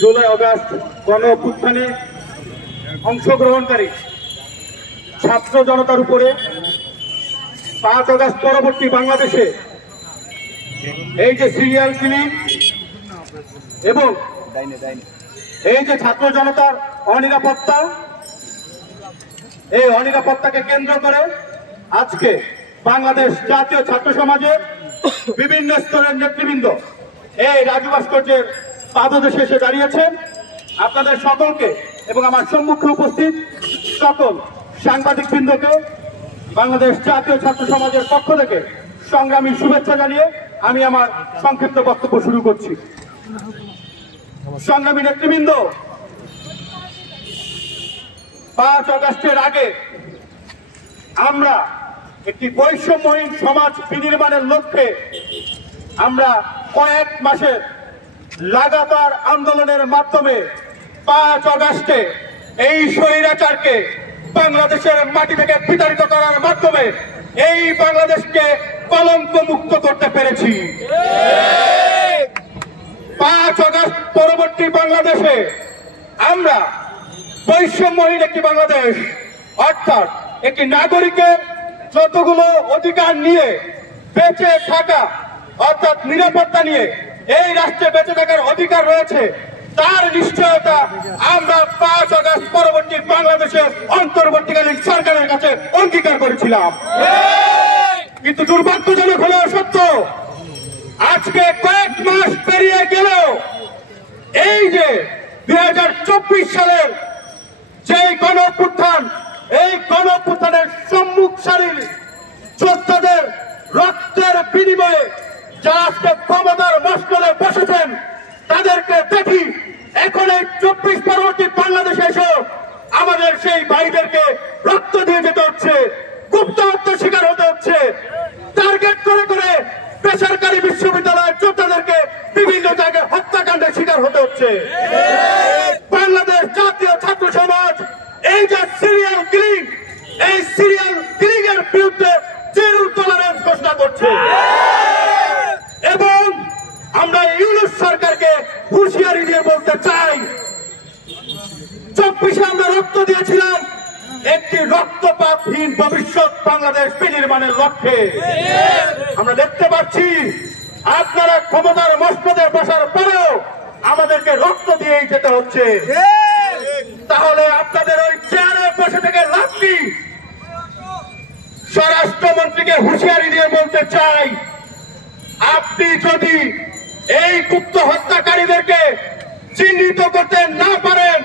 July August গণ অভ্যুত্থানে অংশগ্রহণকারী ছাত্র জনতার উপরে 5 আগস্ট পরবর্তী বাংলাদেশে এই যে সিরিয়াল কিলিং এবং এই যে ছাত্র জনতার অনিরাপত্তা, এই অনিরাপত্তাকে কেন্দ্র করে আজকে বাংলাদেশ জাতীয় ছাত্র সমাজের বিভিন্ন স্তরের নেতৃবৃন্দ এই রাজু ভাস্কর্যের পাদদেশে এসে দাঁড়িয়েছেন। আপনাদের সকলকে এবং আমার সম্মুখে উপস্থিত সকল সাংবাদিকবৃন্দকে বাংলাদেশ জাতীয় ছাত্র সমাজের পক্ষ থেকে সংগ্রামী শুভেচ্ছা জানিয়ে আমি আমার সংক্ষিপ্ত বক্তব্য শুরু করছি। সংগ্রামী নেতৃবৃন্দ, 5 আগস্টের আগে আমরা একটি বৈষম্যহীন সমাজ বিনির্মাণের লক্ষ্যে আমরা কয়েক মাসের লাগাতার আন্দোলনের মাধ্যমে 5 আগস্টে এই স্বৈরাচারকে বাংলাদেশের মাটি থেকে বিতাড়িত করার মাধ্যমে এই বাংলাদেশকে কলঙ্ক মুক্ত করতে পেরেছি। 5 আগস্ট পরবর্তী বাংলাদেশে আমরা বৈষম্যহীন একটি বাংলাদেশ, অর্থাৎ একটি নাগরিকের যতগুলো অধিকার নিয়ে বেঁচে থাকা, অর্থাৎ নিরাপত্তা নিয়ে এই রাষ্ট্রে বেঁচে থাকার অধিকার রয়েছে, তার নিশ্চয়তা আমরা 5 আগস্ট পরবর্তী বাংলাদেশের অন্তর্বর্তীকালীন সরকারের কাছে অঙ্গীকার করেছিলাম। কিন্তু দুর্ভাগ্যজনক হলেও সত্য, আজকে কয়েক মাস পেরিয়ে গেলেও এই যে 2024 সালের যে গণ অভ্যুত্থান, এই গণ অভ্যুত্থানের সম্মুখ সারির যোদ্ধাদের রক্তের বিনিময়ে যারা আজকে ক্ষমতার মশলে বসেছেন, তাদেরকে দেখি এখন এই 24 পরবর্তী বাংলাদেশে এসে আমাদের সেই ভাইদেরকে রক্ত দিয়ে যেতে হচ্ছে, গুপ্ত হত্যার শিকার হতে হচ্ছে, টার্গেট করে করে বেসরকারি বিশ্ববিদ্যালয়ের যোদ্ধাদেরকে বিভিন্ন জায়গায় হত্যাকাণ্ডের শিকার হতে হচ্ছে। বাংলাদেশ জাতীয় ছাত্র সমাজ এই যে সিরিয়াল কিলিং, এই সিরিয়াল কিলিং এর বিরুদ্ধে জিরো টলারেন্স ঘোষণা করছে এবং আমরা ইউনূস সরকারকে হুঁশিয়ারি দিয়ে বলতে চাই, 24-এ আমরা রক্ত দিয়েছিলাম একটি রক্তপাতহীন ভবিষ্যৎ বাংলাদেশ বিনির্মাণের লক্ষ্যে। আমরা দেখতে পাচ্ছি আপনারা ক্ষমতার মসনদে বসার পরেও আমাদেরকে রক্ত দিয়েই যেতে হচ্ছে। তাহলে আপনাদের ওই চেয়ারে বসে থেকে লাভ কি? স্বরাষ্ট্রমন্ত্রীকে হুঁশিয়ারি দিয়ে বলতে চাই, আপনি যদি এই গুপ্ত হত্যাকারীদেরকে চিহ্নিত করতে না পারেন,